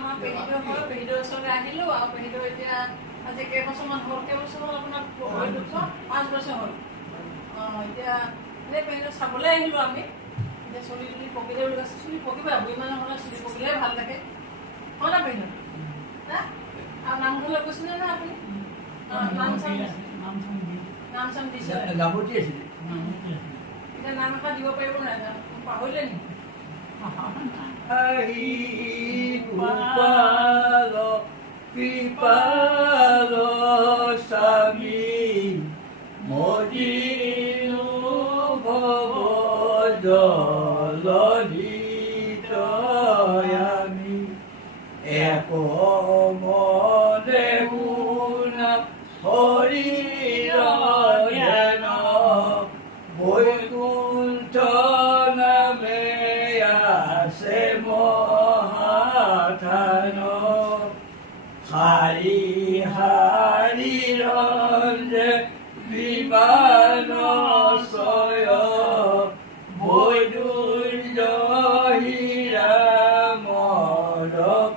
আমাৰ পেহিদেউ হয়, পেহিদেউৰ ওচৰলৈ আহিলোঁ আৰু পেহিদেউ এতিয়া আজি কেইবছৰমান হ'ল, আপোনাৰ 5 বছৰ হ'ল। এতিয়া এনেই পেহিদেউ চাবলৈ আহিলোঁ আমি। এতিয়া চুলি তুলি পকিলে বুলি কৈছে, চুলি পকিবা বুঢ়ী মানুহ হ'লে চুলি পকিলেহে ভাল লাগে, হয় না পেহিদেউ? আৰু নামঘৰলৈ গৈছিলে নে আপুনি? নাম চাম দিছে, এতিয়া নাম এষাৰ দিব পাৰিব নাই? পাহৰিলে নেকি? কৃপাল স্বামী মদিনো ভৱ জলধিত আমি এক মনে গুণা হৰিৰ জ্ঞান বৈকুণ্ঠ নামে আছে মহাথান হাৰি হাৰি ৰঞ্জে বিমান ছয় বৈদুৰ্য হীৰা মৰকতময়